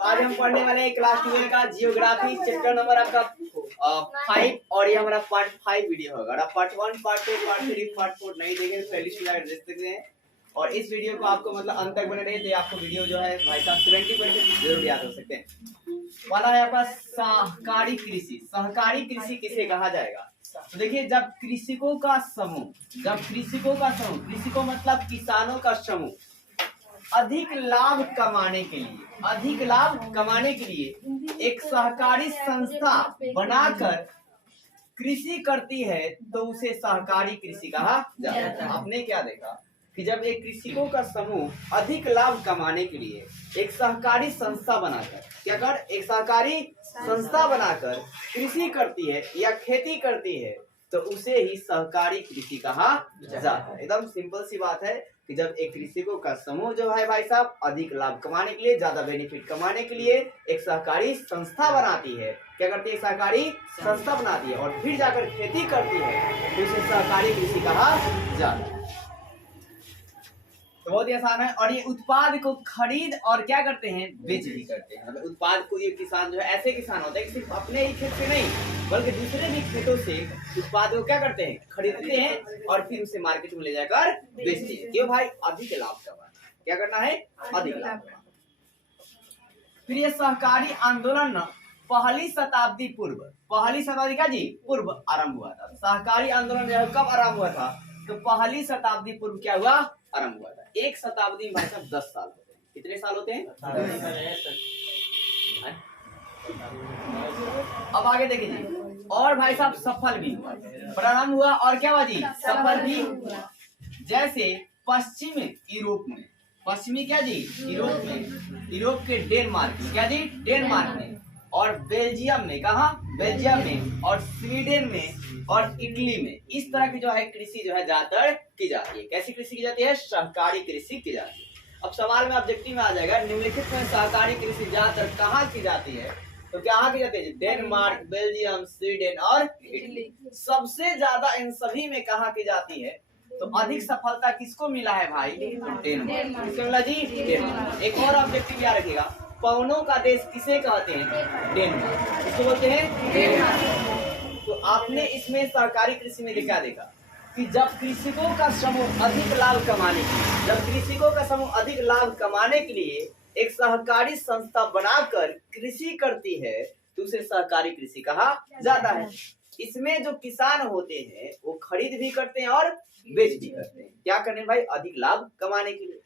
तो आज हम पढ़ने वाले हैं क्लास 12 का जियोग्राफी चैप्टर नंबर आपका 5 और ये हमारा पार्ट 5 वीडियो होगा। और आप पार्ट 1, पार्ट 2, पार्ट 3, पार्ट 4 नहीं देखें प्लेलिस्ट में देख सकते हैं। और इस वीडियो को आपको मतलब अंत तक बने रहे तो आपको वीडियो जो है भाई साहब 70% जरूर याद हो सकते हैं। वाला है आपका सहकारी कृषि। सहकारी कृषि किसे कहा जाएगा? तो देखिए जब कृषकों का समूह, कृषकों मतलब किसानों का समूह अधिक लाभ कमाने के लिए एक सहकारी संस्था बनाकर कृषि करती है तो उसे सहकारी कृषि कहा जाता है। आपने क्या देखा कि जब एक कृषकों का समूह अधिक लाभ कमाने के लिए एक सहकारी संस्था बनाकर कृषि करती है या खेती करती है तो उसे ही सहकारी कृषि कहा जाता है। एकदम सिंपल सी बात है कि जब एक कृषकों का समूह जो है भाई साहब अधिक लाभ कमाने के लिए, ज्यादा बेनिफिट कमाने के लिए एक सहकारी संस्था बनाती है। क्या करती है? सहकारी संस्था बनाती है और फिर जाकर खेती करती है तो उसे सहकारी कृषि कहा जाता है। तो बहुत ही आसान है। और ये उत्पाद को खरीद और क्या करते हैं? बेच भी करते हैं। मतलब उत्पाद को ये किसान जो है, ऐसे किसान होते हैं कि सिर्फ अपने ही खेत से नहीं बल्कि दूसरे भी खेतों से उत्पाद को क्या करते हैं? खरीदते हैं और फिर उसे मार्केट में ले जाकर बेचते हैं। क्यों भाई? अधिक लाभ कमाना। क्या करना है? अधिक लाभ कमाना। फिर ये सहकारी आंदोलन पहली शताब्दी का जी पूर्व आरंभ हुआ था। सहकारी आंदोलन जो है कब आरंभ हुआ था? तो पहली शताब्दी पूर्व क्या हुआ? आरंभ हुआ था। एक शताब्दी में भाई साहब 10 साल होते हैं। कितने साल होते हैं? अब आगे देखिए जी। और भाई साहब सफल भी हुआ, प्रारंभ हुआ और क्या हुआ जी? सफल भी हुआ। जैसे पश्चिमी यूरोप के डेनमार्क में, क्या जी? डेनमार्क में और बेल्जियम में, कहा? बेल्जियम में और स्वीडन में और इटली में इस तरह की जो है कृषि जो है ज्यादातर की जाती है। कैसी कृषि की जाती है? सहकारी कृषि की जाती है। अब सवाल में ऑब्जेक्टिव में आ जाएगा निम्नलिखित में सहकारी कृषि ज्यादातर कहाँ की जाती है? तो क्या की जाती है? डेनमार्क, बेल्जियम, स्वीडन और इटली। सबसे ज्यादा इन सभी में कहाँ की जाती है? तो अधिक सफलता किसको मिला है भाई? डेनमार्क। किसको मिला जी? डेनमार्क। एक और ऑब्जेक्टिव याद रखिएगा, पवनों का देश किसे कहते हैं? डेनमार्क। किसको बोलते हैं? डेनमार्क। तो आपने इसमें सहकारी कृषि में क्या देखा कि जब कृषकों का समूह अधिक लाभ कमाने के लिए एक सहकारी संस्था बनाकर कृषि करती है तो उसे सहकारी कृषि कहा जाता है। इसमें जो किसान होते हैं वो खरीद भी करते हैं और बेच भी करते हैं। क्या करने भाई? अधिक लाभ कमाने के लिए।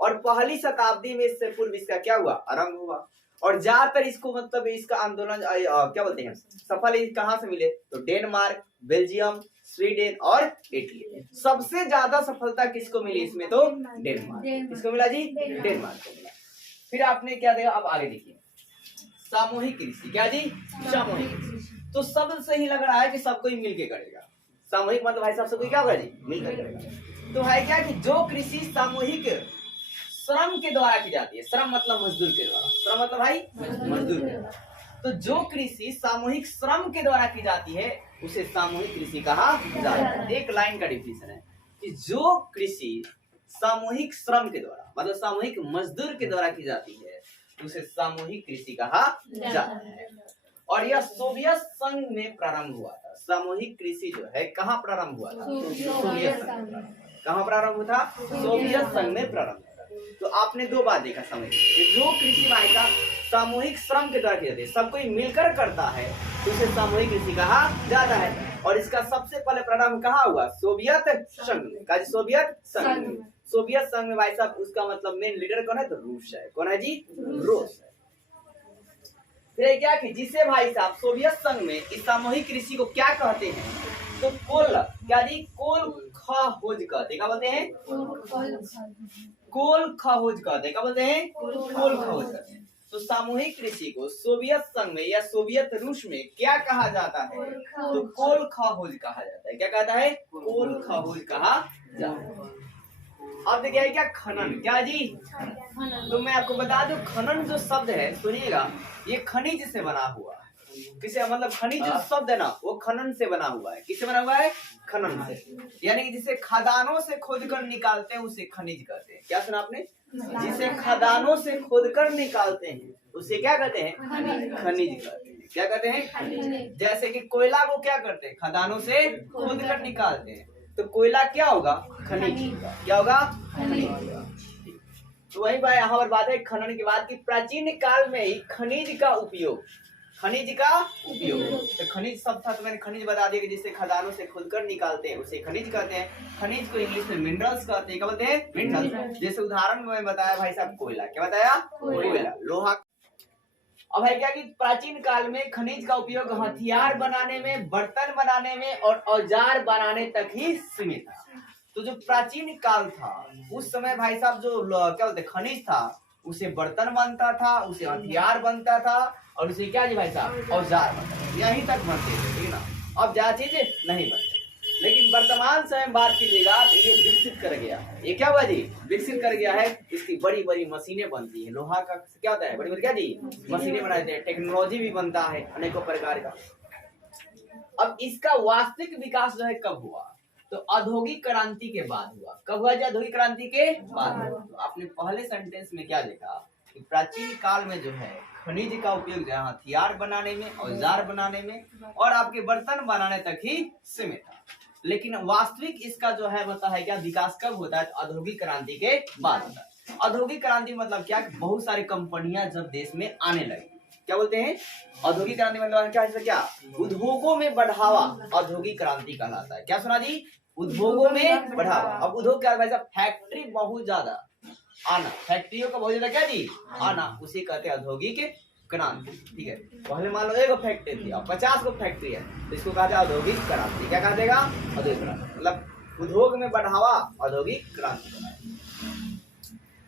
और पहली शताब्दी में इससे पूर्व इसका क्या हुआ? आरंभ हुआ। और ज्यादातर इसको मतलब इसका आंदोलन क्या बोलते हैं? सफल कहाँ से मिले? तो डेनमार्क, बेल्जियम, स्वीडन और इटली। सबसे ज्यादा सफलता किसको मिली इसमें? तो डेनमार्क। किसको मिला जी? डेनमार्क को मिला। फिर आपने क्या देखा? अब आगे देखिए सामूहिक कृषि। क्या जी? सामूहिक कृषि। तो शब्द से ही लग रहा है कि सब कोई मिलके करेगा। सामूहिक मतलब भाई साहब सब कोई क्या होगा जी? मिलकर करेगा। तो है क्या कि जो कृषि सामूहिक श्रम के द्वारा की जाती है। श्रम मतलब मजदूर के द्वारा। श्रम मतलब भाई मजदूर के द्वारा। तो जो कृषि सामूहिक श्रम के द्वारा की जाती है उसे सामूहिक कृषि कहा जाता है। एक लाइन का डिफिनेशन है कि जो कृषि सामूहिक श्रम के द्वारा मतलब सामूहिक मजदूर के द्वारा की जाती है उसे सामूहिक कृषि कहा जाता है। और यह सोवियत संघ में प्रारंभ हुआ था। सामूहिक कृषि जो है कहाँ प्रारंभ हुआ था? सोवियत संघ। कहाँ प्रारंभ हुआ था? सोवियत संघ में प्रारंभ हुआ था। तो आपने दो बात देखा समझ, जो कृषि भाई का सामूहिक श्रम के द्वारा की जाती है, सब कोई मिलकर करता है तो उसे सामूहिक कृषि कहा जाता है। और इसका सबसे पहले प्रारंभ कहाँ हुआ? सोवियत संघ में। सोवियत संघ में। सोवियत संघ में भाई साहब उसका मतलब मेन लीडर कौन है? तो रूस है। कौन है जी? रूस है। फिर क्या कि जिसे भाई साहब सोवियत संघ में इस सामूहिक कृषि को क्या कहते हैं? तो क्या जी? कोल खोज कहते। क्या बोलते हैं? कोल खोज कहते। क्या बोलते हैं? कोल खोज कहते हैं। तो सामूहिक कृषि को सोवियत संघ में या सोवियत रूस में क्या कहा जाता है? तो कोल खोज कहा जाता है। क्या कहता है? कोल खोज कहा जाता है। अब देखिए क्या खनन। क्या जी? तो मैं आपको बता दूं खनन जो शब्द है सुनिएगा ये खनिज से बना हुआ है। किसे मतलब खनिज जो शब्द है ना वो खनन से बना हुआ है। किससे बना हुआ है? खनन से। यानी कि जिसे खदानों से खोदकर निकालते हैं उसे खनिज कहते हैं। क्या सुना आपने? जिसे खदानों से खोदकर निकालते हैं उसे क्या कहते हैं? खनिज कहते हैं। क्या कहते हैं? जैसे कि कोयला को क्या करते हैं? खदानों से खोद कर निकालते हैं, तो कोयला क्या होगा? खनिज। क्या होगा? खनिज। तो वही बात यहाँ पर बात है खनन की बात की प्राचीन काल में ही खनिज का उपयोग तो खनिज सब था, तो मैंने खनिज बता दिया कि जिससे खदानों से खुद कर निकालते हैं उसे खनिज कहते हैं। खनिज को इंग्लिश में मिनरल्स कहते हैं। क्या बोलते हैं? मिनरल्स। जैसे उदाहरण में बताया भाई साहब कोयला। क्या बताया? कोयला, लोहा। अब है क्या कि प्राचीन काल में खनिज का उपयोग हथियार बनाने में, बर्तन बनाने में और औजार बनाने तक ही सीमित था। तो जो प्राचीन काल था उस समय भाई साहब जो क्या बोलते खनिज था उसे बर्तन बनता था, उसे हथियार बनता था और उसे क्या जी भाई साहब? औजार बनता था। यहीं तक बनते थे, ठीक है ना। अब ज्यादा चीजें नहीं बनती। लेकिन वर्तमान समय में बात कीजिएगा तो ये विकसित कर गया है। ये क्या हुआ जी? विकसित कर गया है। इसकी बड़ी बड़ी मशीनें बनती है। लोहा का क्या होता है? बड़ी बड़ी क्या जी? मशीनें बनाते हैं। टेक्नोलॉजी भी बनता है अनेकों प्रकार का। अब इसका वास्तविक विकास जो है कब हुआ? तो औद्योगिक क्रांति के बाद हुआ। कब हुआ जी? औद्योगिक क्रांति के बाद हुआ। तो आपने पहले सेंटेंस में क्या देखा कि प्राचीन काल में जो है खनिज का उपयोग जो है हथियार बनाने में, औजार बनाने में और आपके बर्तन बनाने तक ही सीमित था। लेकिन वास्तविक इसका जो है होता है क्या विकास कब होता है? तो औद्योगिक क्रांति के बाद होता है। औद्योगिक क्रांति मतलब क्या? बहुत सारी कंपनियां जब देश में आने लगी। क्या बोलते हैं? औद्योगिक क्रांति मतलब क्या? उद्योगों में बढ़ावा औद्योगिक क्रांति कहलाता है। क्या सुना जी? उद्योगों में बढ़ावा। अब उद्योग क्या है? फैक्ट्री बहुत ज्यादा आना, फैक्ट्रियों का बहुत ज्यादा क्या जी? आना, उसे कहते हैं औद्योगिक क्रांति। ठीक है, पहले मान लो 1 फैक्ट्री थी, अब 50 को फैक्ट्री है, तो इसको कहते हैं औद्योगिक क्रांति। क्या कहा जाएगा? औद्योगिक क्रांति। मतलब उद्योग में बढ़ावा औद्योगिक क्रांति।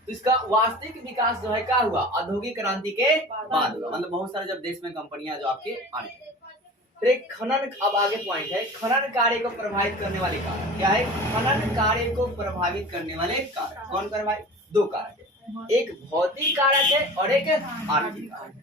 तो इसका वास्तविक विकास जो है क्या हुआ? औद्योगिक क्रांति के बाद हुआ। मतलब बहुत सारे जब देश में कंपनियां जो आपके आने। एक खनन, अब आगे पॉइंट है खनन कार्य को प्रभावित करने वाले कारक। क्या है? खनन कार्य को प्रभावित करने वाले कारक। कौन प्रभावित? 2 कारक है, एक भौतिक कारक है और एक आर्थिक कारक है।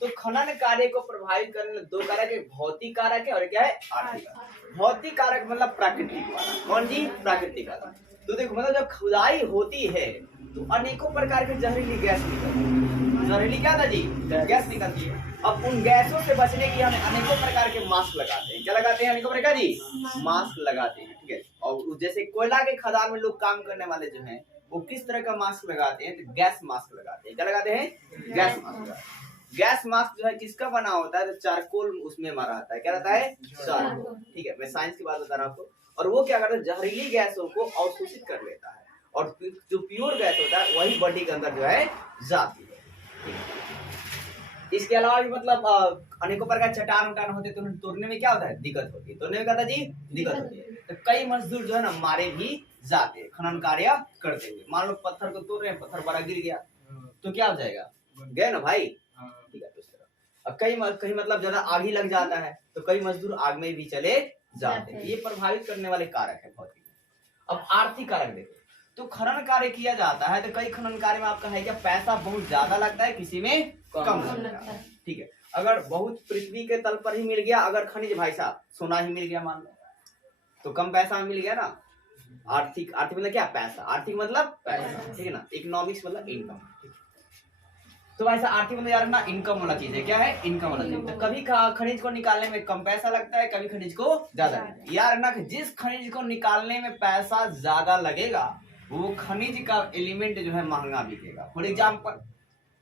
तो खनन कार्य को प्रभावित करने वाले 2 कारक है, भौतिक कारक है और क्या है? आर्थिक कारक। भौतिक कारक मतलब प्राकृतिक वाला। कौन जी? प्राकृतिक कारक। तो देखो मतलब जब खुदाई होती है तो अनेकों प्रकार के जहरीली गैस निकलती है। जहरीली क्या था जी? गैस निकलती है। अब उन गैसों से बचने के लिए हमें अनेकों प्रकार के मास्क लगाते हैं। क्या लगाते हैं? अनेकों प्रकार जी मास्क लगाते हैं। ठीक है, और जैसे कोयला के खदान में लोग काम करने वाले जो हैं वो किस तरह का मास्क लगाते हैं? तो गैस मास्क लगाते हैं। क्या लगाते हैं? Gas mask. गैस मास्क जो है किसका बना होता है? तो चारकोल उसमें मारा आता है। क्या रहता है? चारकोल। ठीक है, मैं साइंस की बात बता रहा हूँ आपको। और वो क्या करता है? जहरीली गैसों को अवशोषित कर लेता है और जो प्योर गैस होता है वही बॉडी के अंदर जो है जाती है। इसके अलावा भी मतलब अनेकों प्रकार चट्टान उटान होते तो तोड़ने में क्या होता है? दिक्कत होती है। तोड़ने में क्या होता है जी? दिक्कत होती है। तो कई मजदूर जो है ना मारे भी जाते हैं खनन कार्य करते हुए। मान लो पत्थर को तोड़ रहे हैं, पत्थर बड़ा गिर गया तो क्या हो जाएगा? गए ना भाई। ठीक है, तो इस तरह अब कहीं मतलब ज्यादा आग ही लग जाता है तो कई मजदूर आग में भी चले जाते हैं। ये प्रभावित करने वाले कारक है भौतिक। अब आर्थिक कारक देखो, तो खनन कार्य किया जाता है तो कई खनन कार्य में आपका है क्या? पैसा बहुत ज्यादा लगता है, किसी में कम लगता है। ठीक है, अगर बहुत पृथ्वी के तल पर ही मिल गया, अगर खनिज भाई साहब सोना ही मिल गया मान लो, तो कम पैसा में मिल गया ना। आर्थिक मतलब क्या? पैसा। आर्थिक मतलब पैसा, ठीक है ना। इकोनॉमिक्स मतलब इनकम। तो ऐसा आर्थिक मतलब यार ना इनकम वाला चीज है। क्या है? इनकम वाला चीज। तो कभी खनिज को निकालने में कम पैसा लगता है, कभी खनिज को ज्यादा। यार ना जिस खनिज को निकालने में पैसा ज्यादा लगेगा वो खनिज का एलिमेंट जो है महंगा बिकेगा। फॉर एग्जाम्पल,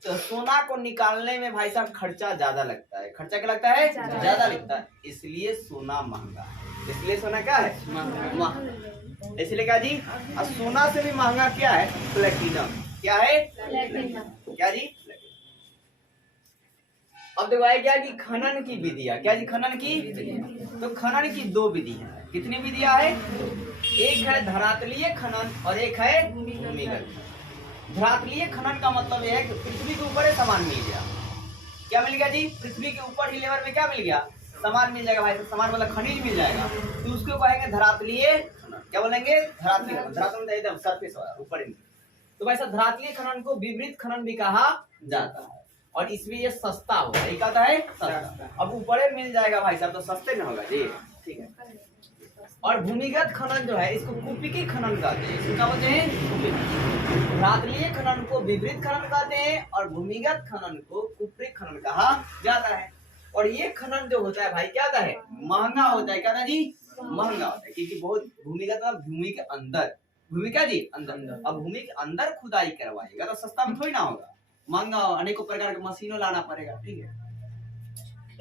तो सोना को निकालने में भाई साहब खर्चा ज्यादा लगता है। खर्चा क्या लगता है? ज्यादा लगता है, इसलिए सोना महंगा है। इसलिए सोना क्या है? महंगा। इसलिए क्या जी? और सोना से भी महंगा क्या है? प्लेटिनम। क्या है? क्या जी? अब देखो क्या कि खनन की विधियां। क्या जी? खनन की। तो खनन की 2 विधि है। कितनी विधियां है? एक है धरातलीय खनन और एक है भूमिगत। धरातलीय खनन का मतलब यह है कि पृथ्वी के ऊपर सामान मिल गया। क्या मिल गया जी? पृथ्वी के ऊपर ही लेवल में क्या मिल गया? सामान मिल जाएगा भाई। सामान मतलब खनिज मिल जाएगा, तो उसको कहेंगे धरातलीय खनन। क्या बोलेंगे? धरातलीय। धरातल एकदम सरफेस ऊपर ही। तो भाई साहब धरातलीय खनन को विवृत खनन भी कहा जाता है और इसमें ये सस्ता होगा। ये कहता है सस्ता। अब ऊपर मिल जाएगा भाई साहब तो सस्ते में होगा जी। ठीक है, और भूमिगत खनन जो है इसको कुपिकी खनन कहते हैं। इसको क्या बोलते हैं? कुपिकी। धरातलीय खनन को विपरीत खनन कहते हैं और भूमिगत खनन को कुपिक खनन कहा जाता है। और ये खनन जो होता है भाई क्या होता है? महंगा होता है। क्या था जी? महंगा होता है, क्योंकि बहुत भूमिगत भूमि के अंदर, भूमि क्या जी? अंदर। अब भूमि के अंदर खुदाई करवाएगा तो सस्ता में थोड़ी ना होगा, महंगा, अनेकों प्रकार के मशीनों लाना पड़ेगा। ठीक है,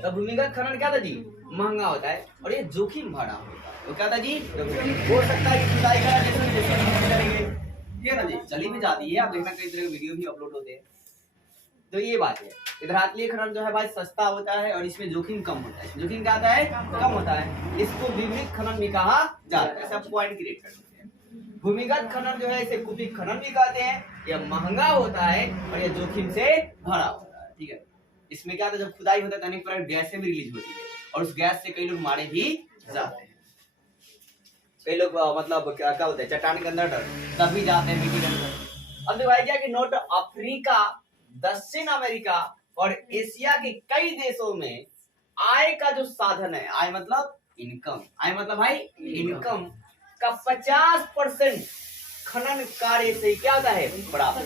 तो भूमिगत खनन क्या था जी? महंगा होता है और ये जोखिम भरा होता है। तो क्या था जी? हो सकता है कि खुदाई करा जैसे करेंगे, ठीक है ना जी? चली भी जाती है, आप देखना कई तरह के वीडियो भी अपलोड होते हैं। तो ये बात है, धरातलीय खनन जो है भाई सस्ता होता है और इसमें जोखिम कम होता है। जोखिम क्या आता है? कम होता है। इसको विपरीत खनन भी कहा जाता है। ऐसा पॉइंट क्रिएट कर सकते हैं। भूमिगत खनन जो है इसे कुपिक खनन भी कहते हैं। यह महंगा होता है और यह जोखिम से भरा होता है। ठीक है, इसमें क्या होता है? जब खुदाई होता है तो अनेक प्रकार की गैसें भी रिलीज होती है और उस गैस से कई लोग मारे भी जाते हैं। कई लोग मतलब क्या होता है, चट्टान के अंदर तब भी जाते हैं, मिट्टी के अंदर। अब भाई क्या कि नॉर्थ अफ्रीका, दक्षिण अमेरिका और एशिया के कई देशों में आय का जो साधन है, आय मतलब इनकम, आय मतलब भाई इनकम का 50% खनन कार्य से क्या होता है? प्राप्त।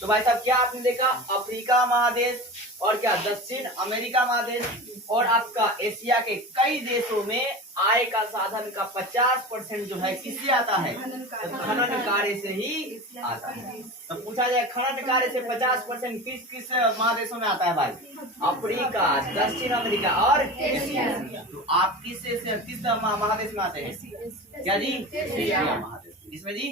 तो भाई साहब क्या आपने देखा, अफ्रीका महादेश और क्या दक्षिण अमेरिका महादेश और आपका एशिया के कई देशों में आय का साधन का 50% जो है किससे आता है? तो खनन कार्य से ही आता है। तो पूछा जाए खनन कार्य से 50% किस किस महादेशों में आता है भाई? अफ्रीका, दक्षिण अमेरिका और एशिया। तो आप किस महादेश में आते हैं? क्या जी? एशिया महादेश। इसमें जी